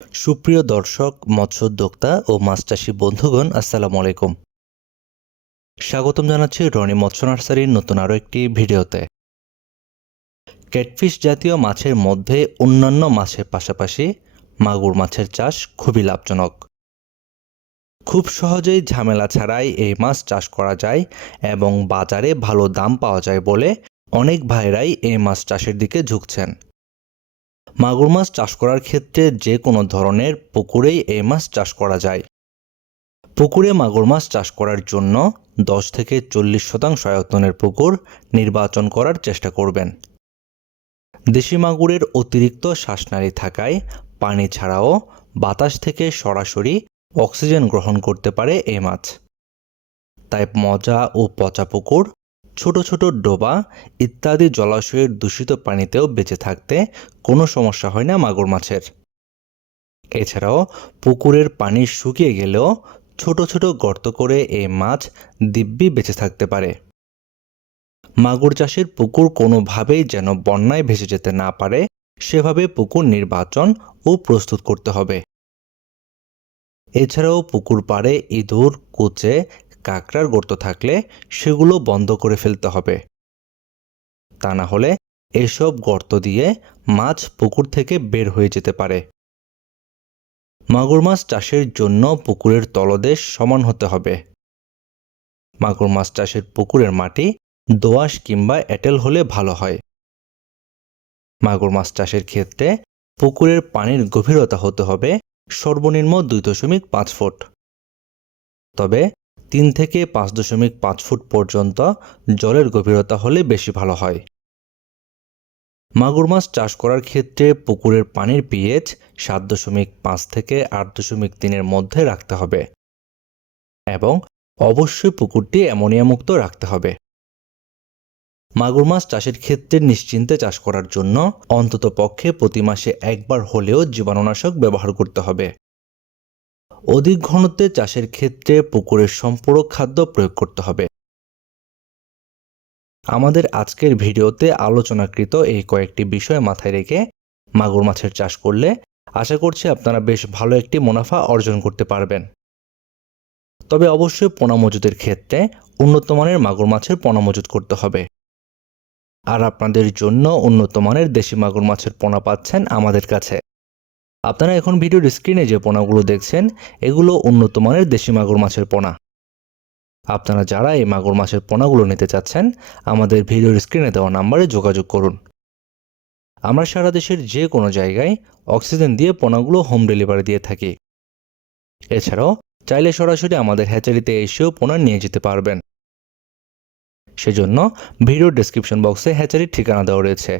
সুপ্রিয় দর্শক, মৎস্য উদ্যোক্তা ও মাছ চাষী বন্ধুগণ, আসসালামু আলাইকুম। স্বাগতম জানাচ্ছি রনি মৎস্য নার্সারির নতুন আরও একটি ভিডিওতে। ক্যাটফিশ জাতীয় মাছের মধ্যে অন্যান্য মাছের পাশাপাশি মাগুর মাছের চাষ খুবই লাভজনক। খুব সহজেই ঝামেলা ছাড়াই এই মাছ চাষ করা যায় এবং বাজারে ভালো দাম পাওয়া যায় বলে অনেক ভাইরাই এই মাছ চাষের দিকে ঝুঁকছেন। মাগুর মাছ চাষ করার ক্ষেত্রে যে কোনো ধরনের পুকুরেই এই মাছ চাষ করা যায়। পুকুরে মাগুর মাছ চাষ করার জন্য 10 থেকে 40% আয়তনের পুকুর নির্বাচন করার চেষ্টা করবেন। দেশি মাগুরের অতিরিক্ত শ্বাসনালী থাকায় পানি ছাড়াও বাতাস থেকে সরাসরি অক্সিজেন গ্রহণ করতে পারে এই মাছ। তাই মজা ও পচা পুকুর, ছোট ছোট ডোবা ইত্যাদি জলাশয়ের দূষিত পানিতেও বেঁচে থাকতে কোনো সমস্যা হয় না মাগুর মাছের। এছাড়াও পুকুরের পানি শুকিয়ে গেলেও ছোট ছোট গর্ত করে এই মাছ দিব্যি বেঁচে থাকতে পারে। মাগুর চাষের পুকুর কোনোভাবেই যেন বন্যায় ভেসে যেতে না পারে সেভাবে পুকুর নির্বাচন ও প্রস্তুত করতে হবে। এছাড়াও পুকুর পাড়ে ইঁদুর, কুচে, কাঁকড়ার গর্ত থাকলে সেগুলো বন্ধ করে ফেলতে হবে। তা না হলে এসব গর্ত দিয়ে মাছ পুকুর থেকে বের হয়ে যেতে পারে। মাগুর মাছ চাষের জন্য পুকুরের তলদেশ সমান হতে হবে। মাগুর মাছ চাষের পুকুরের মাটি দোআঁশ কিংবা এঁটেল হলে ভালো হয়। মাগুর মাছ চাষের ক্ষেত্রে পুকুরের পানির গভীরতা হতে হবে সর্বনিম্ন 2.5 ফুট, তবে 3 থেকে 5.5 ফুট পর্যন্ত জলের গভীরতা হলে বেশি ভালো হয়। মাগুর মাছ চাষ করার ক্ষেত্রে পুকুরের পানির পিএইচ 7.5 থেকে 8.3 মধ্যে রাখতে হবে এবং অবশ্যই পুকুরটি অ্যামোনিয়া মুক্ত রাখতে হবে। মাগুর মাছ চাষের ক্ষেত্রে নিশ্চিন্তে চাষ করার জন্য অন্ততপক্ষে প্রতি মাসে একবার হলেও জীবাণুনাশক ব্যবহার করতে হবে। অধিক ঘনত্বে চাষের ক্ষেত্রে পুকুরের সম্পূরক খাদ্য প্রয়োগ করতে হবে। আমাদের আজকের ভিডিওতে আলোচনাকৃত এই কয়েকটি বিষয় মাথায় রেখে মাগুর মাছের চাষ করলে আশা করছি আপনারা বেশ ভালো একটি মুনাফা অর্জন করতে পারবেন। তবে অবশ্যই পোনা মজুদের ক্ষেত্রে উন্নত মানের মাগুর মাছের পোনা মজুত করতে হবে। আর আপনাদের জন্য উন্নত মানের দেশি মাগুর মাছের পোনা পাচ্ছেন আমাদের কাছে। আপনারা এখন ভিডিওর স্ক্রিনে যে পোনাগুলো দেখছেন এগুলো উন্নত মানের দেশি মাগুর মাছের পোনা। আপনারা যারা এই মাগুর মাছের পোনাগুলো নিতে চাচ্ছেন আমাদের ভিডিওর স্ক্রিনে দেওয়া নম্বরে যোগাযোগ করুন। আমরা সারা দেশের যে কোনো জায়গায় অক্সিজেন দিয়ে পোনাগুলো হোম ডেলিভারি দিয়ে থাকি। এছাড়াও চাইলে সরাসরি আমাদের হ্যাচারিতে এসেও পোনা নিয়ে যেতে পারবেন। সেজন্য ভিডিওর ডেসক্রিপশন বক্সে হ্যাচারির ঠিকানা দেওয়া রয়েছে,